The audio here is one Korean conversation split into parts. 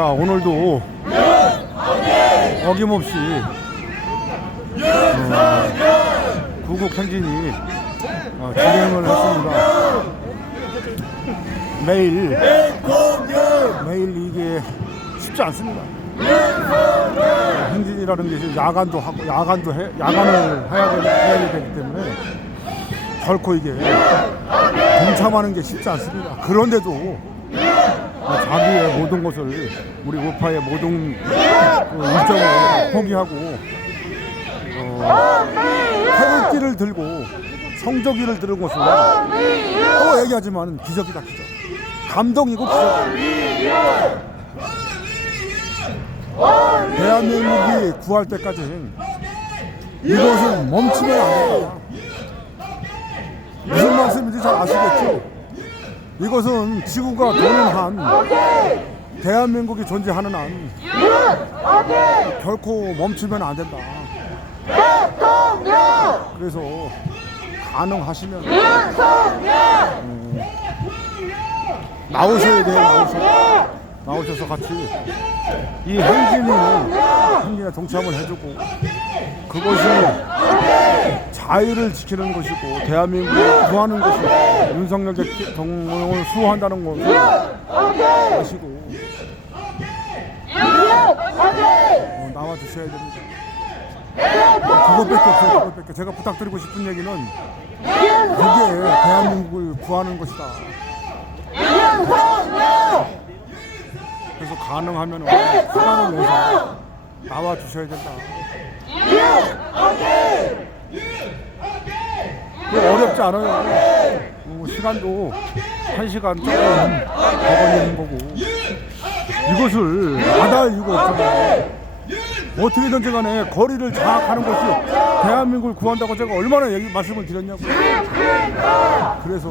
자 오늘도 어김없이 어, 구국 행진이 어, 진행을 했습니다. 매일 매일 이게 쉽지 않습니다. 행진이라는 게 야간도 하고 야간도 해, 야간을 되, 해야 되기 때문에 결코 이게 동참하는 게 쉽지 않습니다. 그런데도 자기의 모든 것을 우리 우파의 모든 그 일정을 포기하고 어, 태극기를 들고 성조기를 들은 것은 또 얘기하지만 기적이다 기적. 감동이고 기적. 대한민국이 구할 때까지 이것은 멈추면 안 된다. 무슨 말씀인지 잘 아시겠죠? 이것은 지구가 도는 한 대한민국이 존재하는 한 결코 멈추면 안 된다. 그래서 가능하시면 음, 나오셔야 돼요. 나오셔. 나오셔서 같이 이 행진이 행진에 동참을 해주고 그것이 자유를 지키는 것이고 대한민국을 구하는 것이고 윤석열 대통령을 수호한다는 아시고 어, 나와 주셔야 됩니다. 그것밖에 없어요. 그것밖에 제가 부탁드리고 싶은 얘기는 그게 대한민국을 구하는 것이다. 그래서 가능하면 시간을 내서 나와 주셔야 된다. 그 어렵지 않아요. 어, 시간도 한 시간 조금 더 걸리는 거고 이것을 마다할 이유가 없잖아요. 어떻게든지 간에 거리를 장악하는 것이 대한민국을 구한다고 제가 얼마나 얘기, 말씀을 드렸냐고. 그래서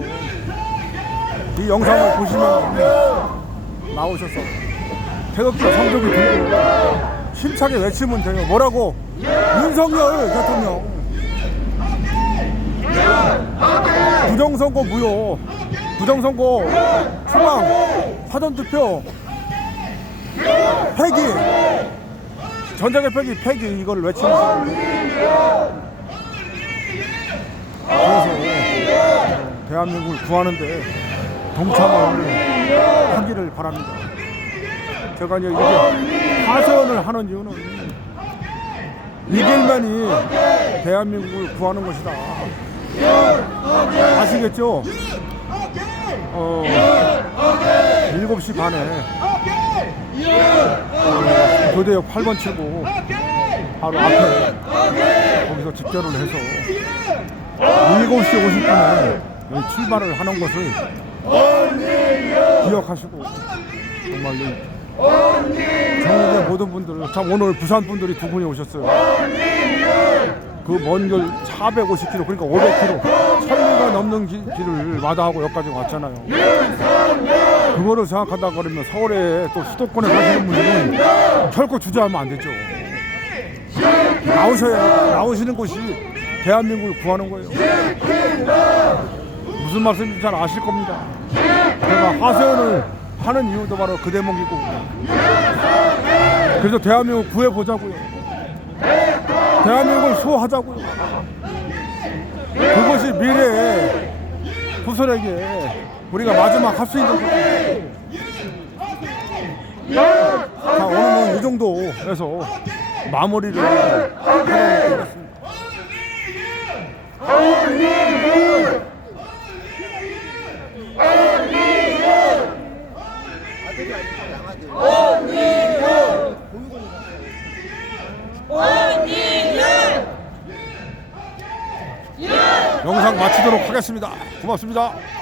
이 영상을 보시면 나오셔서 태극기 성적이 들고 힘차게 외치면 돼요. 뭐라고? 윤석열 대통령. 부정선거 무효. 부정선거 추방 사전투표 폐기. 전자개 폐기 폐기 이걸 거예요. 그래서 대한민국을 구하는데 동참을 하기를 바랍니다. 제가 이제 이렇게 하선을 하는 이유는 이길만이 대한민국을 구하는 것이다. 아시겠죠? 어, 7시 반에 어, 교대역 8번 치고 바로 앞에 거기서 집결을 해서 7시 50분에 여기 출발을 하는 것을 기억하시고 정말 이 전국의 모든 분들 참 오늘 부산 분들이 두 분이 오셨어요. 그 먼 길 450km 그러니까 500km 천리가 넘는 기- 길을 마다하고 여기까지 왔잖아요. 그거를 생각한다 그러면 서울에 또 수도권에 사시는 분들은 결코 주저하면 안 되죠. 나오셔야 나오시는 곳이 대한민국을 구하는 거예요. 무슨 말씀인지 잘 아실 겁니다. 제가 하소연을 하는 이유도 바로 그 대목이고 그래서 대한민국 구해보자고요. 대한민국을 수호하자고요. 그것이 미래의 후손에게 우리가 마지막 할 수 있는 거예요. 자, 오늘은 이 정도 해서 마무리를 하겠습니다. 영상 마치도록 하겠습니다. 고맙습니다.